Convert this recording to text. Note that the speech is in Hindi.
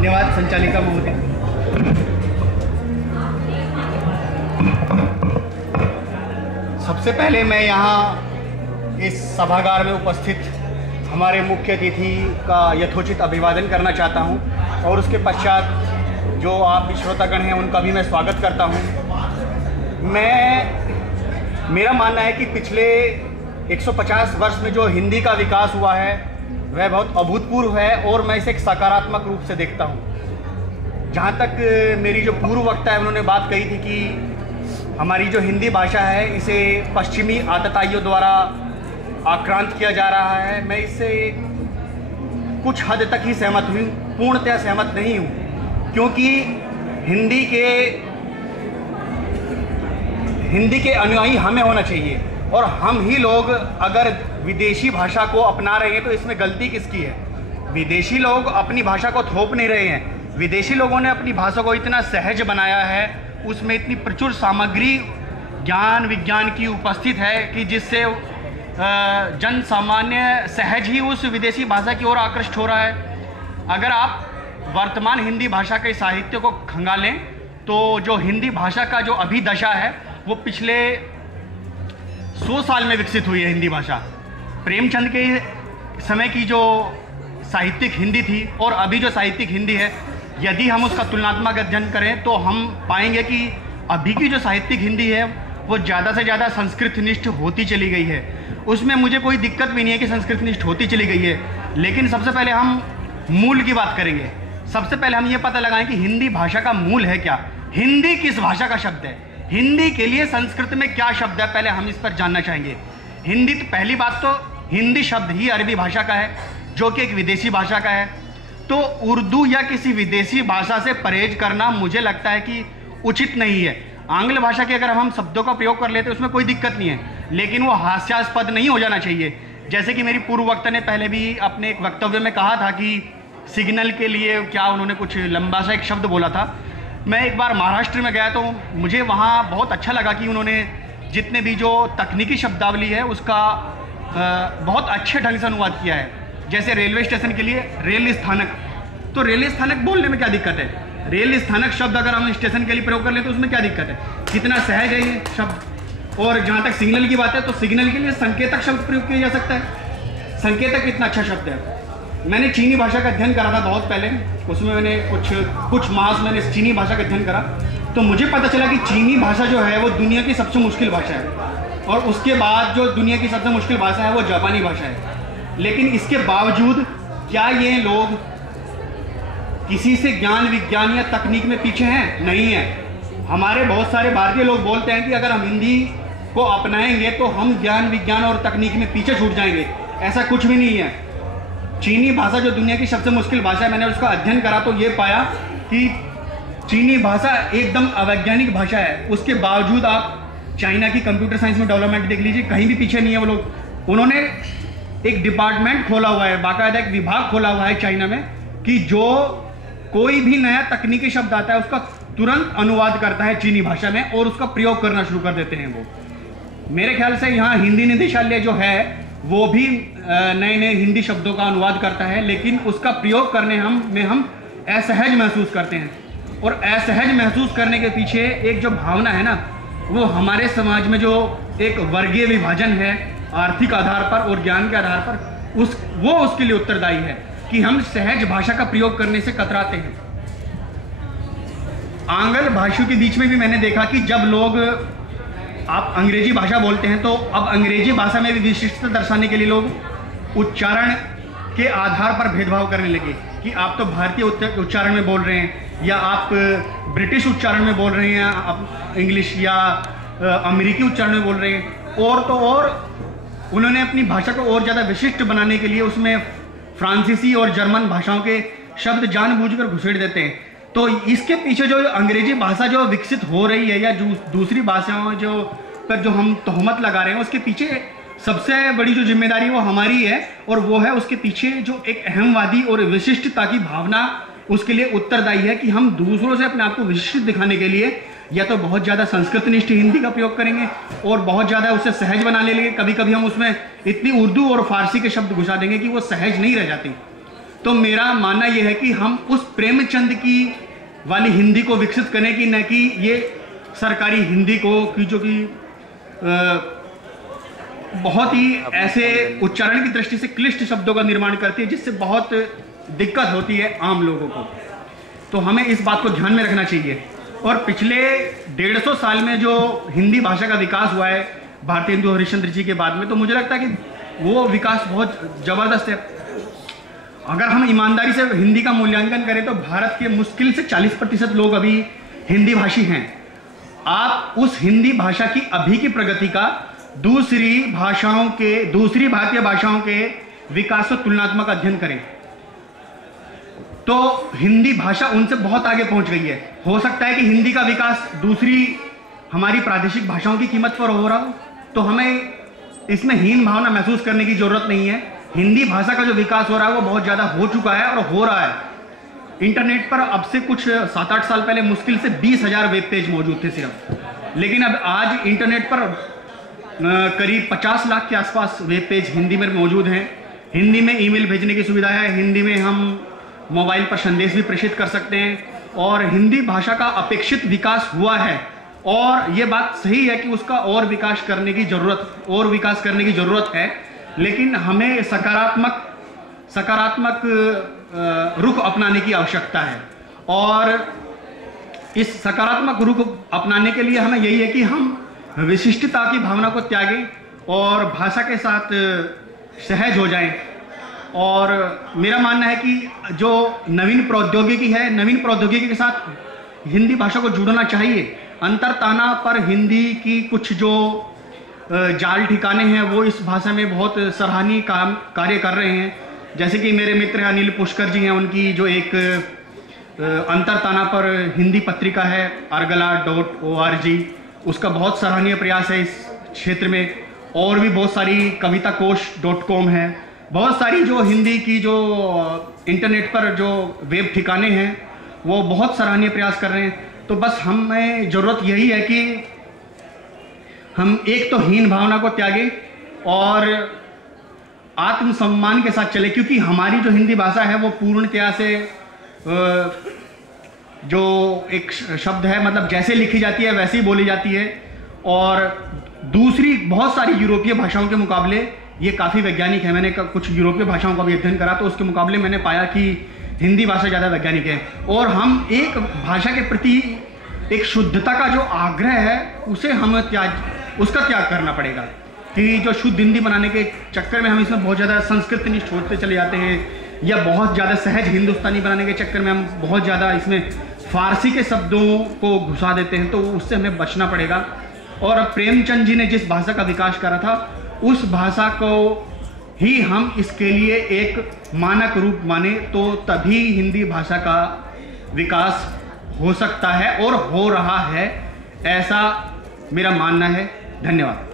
धन्यवाद संचालिका महोदय। सबसे पहले मैं यहाँ इस सभागार में उपस्थित हमारे मुख्य अतिथि का यथोचित अभिवादन करना चाहता हूँ और उसके पश्चात जो आप भी श्रोतागण हैं उनका भी मैं स्वागत करता हूँ। मेरा मानना है कि पिछले 150 वर्ष में जो हिंदी का विकास हुआ है वह बहुत अभूतपूर्व है और मैं इसे एक सकारात्मक रूप से देखता हूँ। जहाँ तक मेरी जो पूर्व वक्ता है उन्होंने बात कही थी कि हमारी जो हिंदी भाषा है इसे पश्चिमी आतताइयों द्वारा आक्रांत किया जा रहा है, मैं इससे कुछ हद तक ही सहमत हूँ, पूर्णतः सहमत नहीं हूँ, क्योंकि हिंदी के अनुयायी हमें होना चाहिए और हम ही लोग अगर विदेशी भाषा को अपना रहे हैं तो इसमें गलती किसकी है? विदेशी लोग अपनी भाषा को थोप नहीं रहे हैं। विदेशी लोगों ने अपनी भाषा को इतना सहज बनाया है, उसमें इतनी प्रचुर सामग्री ज्ञान विज्ञान की उपस्थित है कि जिससे जन सामान्य सहज ही उस विदेशी भाषा की ओर आकृष्ट हो रहा है। अगर आप वर्तमान हिंदी भाषा के साहित्य को खंगालें तो जो हिंदी भाषा का जो अभी दशा है वो पिछले 100 साल में विकसित हुई है। हिंदी भाषा प्रेमचंद के समय की जो साहित्यिक हिंदी थी और अभी जो साहित्यिक हिंदी है, यदि हम उसका तुलनात्मक अध्ययन करें तो हम पाएंगे कि अभी की जो साहित्यिक हिंदी है वो ज़्यादा से ज़्यादा संस्कृतनिष्ठ होती चली गई है। उसमें मुझे कोई दिक्कत भी नहीं है कि संस्कृतनिष्ठ होती चली गई है, लेकिन सबसे पहले हम मूल की बात करेंगे। सबसे पहले हम ये पता लगाएं कि हिंदी भाषा का मूल है क्या, हिंदी किस भाषा का शब्द है, हिंदी के लिए संस्कृत में क्या शब्द है, पहले हम इस पर जानना चाहेंगे। हिंदी तो पहली बात तो हिंदी शब्द ही अरबी भाषा का है जो कि एक विदेशी भाषा का है। तो उर्दू या किसी विदेशी भाषा से परहेज करना मुझे लगता है कि उचित नहीं है। आंग्ल भाषा के अगर हम शब्दों का प्रयोग कर लेते हैं उसमें कोई दिक्कत नहीं है, लेकिन वो हास्यास्पद नहीं हो जाना चाहिए। जैसे कि मेरी पूर्व वक्ता ने पहले भी अपने एक वक्तव्य में कहा था कि सिग्नल के लिए क्या उन्होंने कुछ लंबा सा एक शब्द बोला था। मैं एक बार महाराष्ट्र में गया तो मुझे वहाँ बहुत अच्छा लगा कि उन्होंने जितने भी जो तकनीकी शब्दावली है उसका बहुत अच्छे ढंग से अनुवाद किया है। जैसे रेलवे स्टेशन के लिए रेल स्थानक, तो रेल स्थानक बोलने में क्या दिक्कत है? रेल स्थानक शब्द अगर हम स्टेशन के लिए प्रयोग कर लें तो उसमें क्या दिक्कत है? कितना सहज है ये शब्द। और जहाँ तक सिग्नल की बात है तो सिग्नल के लिए संकेतक शब्द प्रयोग किया जा सकता है। संकेतक कितना अच्छा शब्द है। मैंने चीनी भाषा का अध्ययन करा था बहुत पहले, उसमें मैंने कुछ मास मैंने चीनी भाषा का अध्ययन करा तो मुझे पता चला कि चीनी भाषा जो है वो दुनिया की सबसे मुश्किल भाषा है और उसके बाद जो दुनिया की सबसे मुश्किल भाषा है वो जापानी भाषा है। लेकिन इसके बावजूद क्या ये लोग किसी से ज्ञान विज्ञान या तकनीक में पीछे हैं? नहीं है। हमारे बहुत सारे भारतीय लोग बोलते हैं कि अगर हम हिंदी को अपनाएंगे तो हम ज्ञान विज्ञान और तकनीक में पीछे छूट जाएंगे। ऐसा कुछ भी नहीं है। चीनी भाषा जो दुनिया की सबसे मुश्किल भाषा है, मैंने उसका अध्ययन करा तो ये पाया कि चीनी भाषा एकदम अवैज्ञानिक भाषा है। उसके बावजूद आप चाइना की कंप्यूटर साइंस में डेवलपमेंट देख लीजिए, कहीं भी पीछे नहीं है वो लोग। उन्होंने एक डिपार्टमेंट खोला हुआ है, बाकायदा एक विभाग खोला हुआ है चाइना में कि जो कोई भी नया तकनीकी शब्द आता है उसका तुरंत अनुवाद करता है चीनी भाषा में और उसका प्रयोग करना शुरू कर देते हैं वो। मेरे ख्याल से यहाँ हिंदी निदेशालय जो है वो भी नए नए हिंदी शब्दों का अनुवाद करता है, लेकिन उसका प्रयोग करने में हम असहज महसूस करते हैं। और असहज महसूस करने के पीछे एक जो भावना है ना, वो हमारे समाज में जो एक वर्गीय विभाजन है आर्थिक आधार पर और ज्ञान के आधार पर, वो उसके लिए उत्तरदायी है कि हम सहज भाषा का प्रयोग करने से कतराते हैं। आंग्ल भाषियों के बीच में भी मैंने देखा कि जब लोग आप अंग्रेजी भाषा बोलते हैं तो अब अंग्रेजी भाषा में भी विशिष्टता दर्शाने के लिए लोग उच्चारण के आधार पर भेदभाव करने लगे कि आप तो भारतीय उच्चारण में बोल रहे हैं या आप ब्रिटिश उच्चारण में बोल रहे हैं, आप इंग्लिश या अमेरिकी उच्चारण में बोल रहे हैं। और तो और उन्होंने अपनी भाषा को और ज़्यादा विशिष्ट बनाने के लिए उसमें फ्रांसीसी और जर्मन भाषाओं के शब्द जानबूझकर घुसेड़ देते हैं। तो इसके पीछे जो अंग्रेजी भाषा जो विकसित हो रही है या जो दूसरी भाषाओं पर जो हम तोहमत लगा रहे हैं, उसके पीछे सबसे बड़ी जो जिम्मेदारी वो हमारी है और वो है उसके पीछे जो एक अहमवादी और विशिष्टता की भावना उसके लिए उत्तरदायी है कि हम दूसरों से अपने आप को विशिष्ट दिखाने के लिए या तो बहुत ज़्यादा संस्कृतनिष्ठ हिंदी का प्रयोग करेंगे और बहुत ज़्यादा उसे सहज बना लेंगे। कभी कभी हम उसमें इतनी उर्दू और फारसी के शब्द घुसा देंगे कि वो सहज नहीं रह जाती। तो मेरा मानना यह है कि हम उस प्रेमचंद की वाली हिंदी को विकसित करें कि न कि ये सरकारी हिंदी को, कि जो कि बहुत ही ऐसे उच्चारण की दृष्टि से क्लिष्ट शब्दों का निर्माण करती है, जिससे बहुत दिक्कत होती है आम लोगों को। तो हमें इस बात को ध्यान में रखना चाहिए। और पिछले 150 साल में जो हिंदी भाषा का विकास हुआ है भारतेंदु हरिश्चंद्र जी के बाद में, तो मुझे लगता है कि वो विकास बहुत ज़बरदस्त है। अगर हम ईमानदारी से हिंदी का मूल्यांकन करें तो भारत के मुश्किल से 40% लोग अभी हिंदी भाषी हैं। आप उस हिंदी भाषा की अभी की प्रगति का दूसरी भारतीय भाषाओं के विकास से तुलनात्मक अध्ययन करें तो हिंदी भाषा उनसे बहुत आगे पहुंच गई है। हो सकता है कि हिंदी का विकास दूसरी हमारी प्रादेशिक भाषाओं की कीमत पर हो रहा हो, तो हमें इसमें हीन भावना महसूस करने की जरूरत नहीं है। हिंदी भाषा का जो विकास हो रहा है वो बहुत ज़्यादा हो चुका है और हो रहा है। इंटरनेट पर अब से कुछ 7-8 साल पहले मुश्किल से 20,000 वेब पेज मौजूद थे सिर्फ, लेकिन अब आज इंटरनेट पर करीब 50 लाख के आसपास वेब पेज हिंदी में मौजूद हैं। हिंदी में ईमेल भेजने की सुविधा है, हिंदी में हम मोबाइल पर संदेश भी प्रेषित कर सकते हैं, और हिंदी भाषा का अपेक्षित विकास हुआ है। और ये बात सही है कि उसका और विकास करने की ज़रूरत है, लेकिन हमें सकारात्मक रुख अपनाने की आवश्यकता है। और इस सकारात्मक रुख अपनाने के लिए हमें यही है कि हम विशिष्टता की भावना को त्यागें और भाषा के साथ सहज हो जाएं। और मेरा मानना है कि जो नवीन प्रौद्योगिकी के साथ हिंदी भाषा को जुड़ना चाहिए। अंतरताना पर हिंदी की कुछ जो जाल ठिकाने हैं वो इस भाषा में बहुत सराहनीय कार्य कर रहे हैं। जैसे कि मेरे मित्र अनिल पुष्कर जी हैं, उनकी जो एक अंतरताना पर हिंदी पत्रिका है argala.org, उसका बहुत सराहनीय प्रयास है इस क्षेत्र में। और भी बहुत सारी kavitakosh.com है, बहुत सारी जो हिंदी की जो इंटरनेट पर जो वेब ठिकाने हैं वो बहुत सराहनीय प्रयास कर रहे हैं। तो बस हमें ज़रूरत यही है कि हम एक तो हीन भावना को त्यागें और आत्मसम्मान के साथ चले, क्योंकि हमारी जो हिंदी भाषा है वो पूर्णतया से जो एक शब्द है, मतलब जैसे लिखी जाती है वैसे ही बोली जाती है। और दूसरी बहुत सारी यूरोपीय भाषाओं के मुकाबले ये काफ़ी वैज्ञानिक है। मैंने कुछ यूरोपीय भाषाओं का भी अध्ययन करा, तो उसके मुकाबले मैंने पाया कि हिंदी भाषा ज़्यादा वैज्ञानिक है। और हम एक भाषा के प्रति एक शुद्धता का जो आग्रह है उसे हमें उसका त्याग करना पड़ेगा, कि जो शुद्ध हिंदी बनाने के चक्कर में हम इसमें बहुत ज़्यादा संस्कृतनिष्ठ होते चले जाते हैं, या बहुत ज़्यादा सहज हिंदुस्तानी बनाने के चक्कर में हम बहुत ज़्यादा इसमें फारसी के शब्दों को घुसा देते हैं, तो उससे हमें बचना पड़ेगा। और प्रेमचंद जी ने जिस भाषा का विकास करा था उस भाषा को ही हम इसके लिए एक मानक रूप माने, तो तभी हिंदी भाषा का विकास हो सकता है और हो रहा है, ऐसा मेरा मानना है। धन्यवाद।